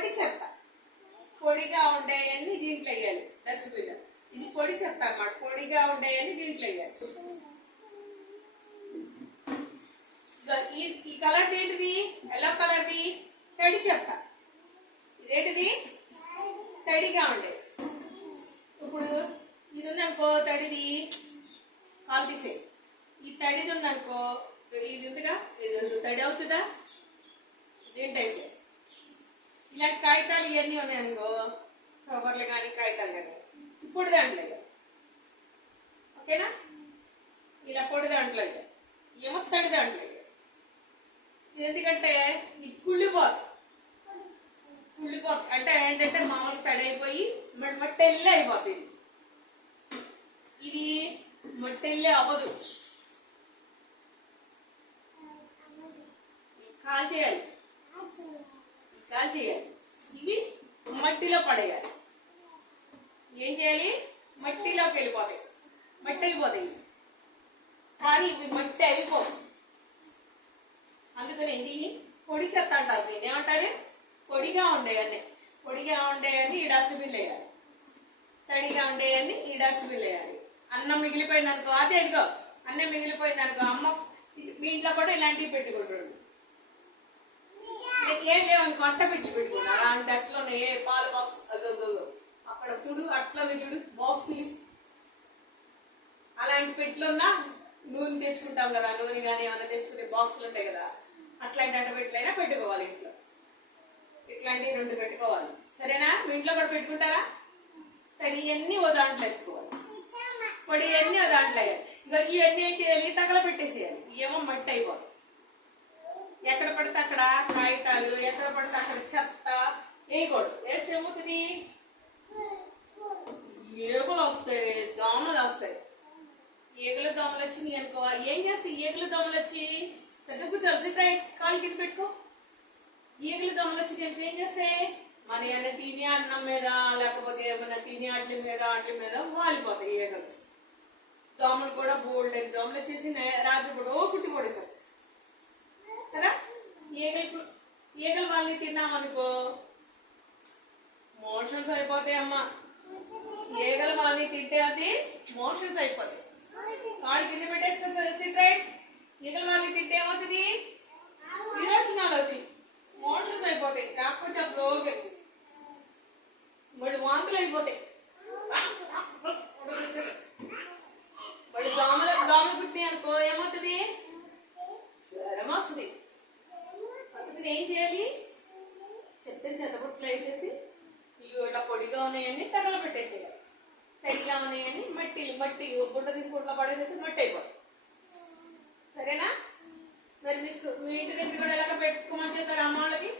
పొడి చెత్త. పొడిగా ఉండేవన్నీ దీంట్లో వేయాలి డస్ట్బిన్. ఇది పొడి చెత్త అన్నమాట. పొడిగా ఉండేవన్నీ దీంట్లో వేయాలి. ఈ కలర్ ఏంటిది? ఎల్లో కలర్ది తడి చెత్త. ఇదేంటిది? తడిగా ఉండే. ఇప్పుడు ఇది ఉందనుకో తడిది, కాలు తీసే. ఈ తడిది ఉందనుకో, ఇది ఉందిగా, ఇది తడి అవుతుందా? దీంటైతే ఇలాంటి కాగితాలు ఇవన్నీ ఉన్నాయనుకో, కవర్లు కానీ కాగితాలు కానీ పొడి దాంట్లో ఓకేనా? ఇలా పొడి దాంట్లో ఏమో తడి దాంట్లో. ఇది ఎందుకంటే ఇది కుళ్ళిపోతుంది. అంటే ఏంటంటే మామూలుగా తడి అయిపోయి మట్టెల్లే అయిపోతుంది. ఇది మట్టెల్లే అవ్వదు. కాల్ చేయాలి. ఇవి మట్టిలో పడేయాలి. ఏం చేయాలి? మట్టిలోకి వెళ్ళిపోతాయి. మట్టి అయిపోతాయి. కానీ ఇవి మట్టి అయిపోతాయి. అందుకని దీన్ని పొడి చెత్త అంటారు. దీన్ని ఏమంటారు? పొడిగా ఉండేవన్నీ ఈ డస్ట్బిన్ వేయాలి. తడిగా ఉండేవన్నీ ఈ డస్ట్బిన్ వేయాలి. అన్నం మిగిలిపోయింది అనుకో, అదే ఇదిగో అన్నం మిగిలిపోయింది అనుకో, అమ్మ మీ ఇంట్లో కూడా ఇలాంటివి పెట్టుకుంటాడు. ఏం లేవనుకో అట్ట పెట్టుకున్నాడు. అలాంటి అట్లోనే పాల బాక్స్ అక్కడ తుడు, అట్లోనే తుడు బాక్సులు, అలాంటి పెట్టులున్నా నూనె తెచ్చుకుంటాం కదా, నూనె కానీ ఏమైనా తెచ్చుకునే బాక్సులు ఉంటాయి కదా, అట్లాంటి అట్ట పెట్టులైనా పెట్టుకోవాలి. ఇంట్లో ఇట్లాంటివి 2 పెట్టుకోవాలి. సరేనా? మీ ఇంట్లో కూడా పెట్టుకుంటారా? తడి అన్నీ ఓ దాంట్లో వేసుకోవాలి, పొడి అన్నీ ఓ దాంట్లో వేయాలి. ఇంకా ఇవన్నీ ఏం చేయాలి? తగల పెట్టేసేయాలి. ఏమో మట్టి అయిపోతుంది. ఎక్కడ పడితే అక్కడ కాగితాలు, ఎక్కడ పడితే అక్కడ చెత్త వేయకూడదు. వేస్తే ఏమవుతుంది? ఏగులు వస్తాయి, దోమలు వస్తాయి. ఏగులు దోమలు వచ్చినాయి అనుకో, ఏం చేస్తాయి? ఏగులు దోమలు వచ్చి సరిగ్గా కూర్చోవాలి. సిట్రైట్ కాళ్ళు కింద పెట్టుకో. ఈగలు దోమలు వచ్చి ఏం చేస్తాయి? మన ఏమైనా తినే అన్నం మీద, లేకపోతే ఏమైనా తినే వాటి మీద వాలిపోతాయి ఈగలు. దోమలు కూడా బోల్డ్ దోమలు వచ్చేసి రాత్రి కూడా కుట్టి పడేసారు కదా. ఈగలు వాళ్ళని తిన్నామనుకో మోషన్స్ అయిపోతాయి అమ్మా. ఈగలు వాళ్ళని తింటే అది మోషన్స్ అయిపోతాయి. కాళ్ళు కింద పెట్టేసుకొని సిట్రైట్. ఈగలు వాళ్ళని తింటే ఏమవుతుంది? విరోచనాలు అవుతాయి, మోషన్స్ అయిపోతాయి. కాకపోతే సోకే మళ్ళీ వాంతులు అయిపోతాయి. మళ్ళీ దోమలు కుట్టినాయి అనుకో ఏమవుతుంది? జ్వరం వస్తుంది. అందుకని ఏం చేయాలి? చెత్తబుట్టలు వేసేసి ఇవి ఇట్లా పొడిగా ఉన్నాయని తగల పెట్టేసేయాలి. తడిగా ఉన్నాయని మట్టి గుడ్డ తీసుకుంటా పడేసి మట్టి అయిపోతుంది. సరేనా? మరి మీ ఇంటి దగ్గర కూడా ఎలాగ పెట్టుకోమని చెప్తారు అమ్మ వాళ్ళకి?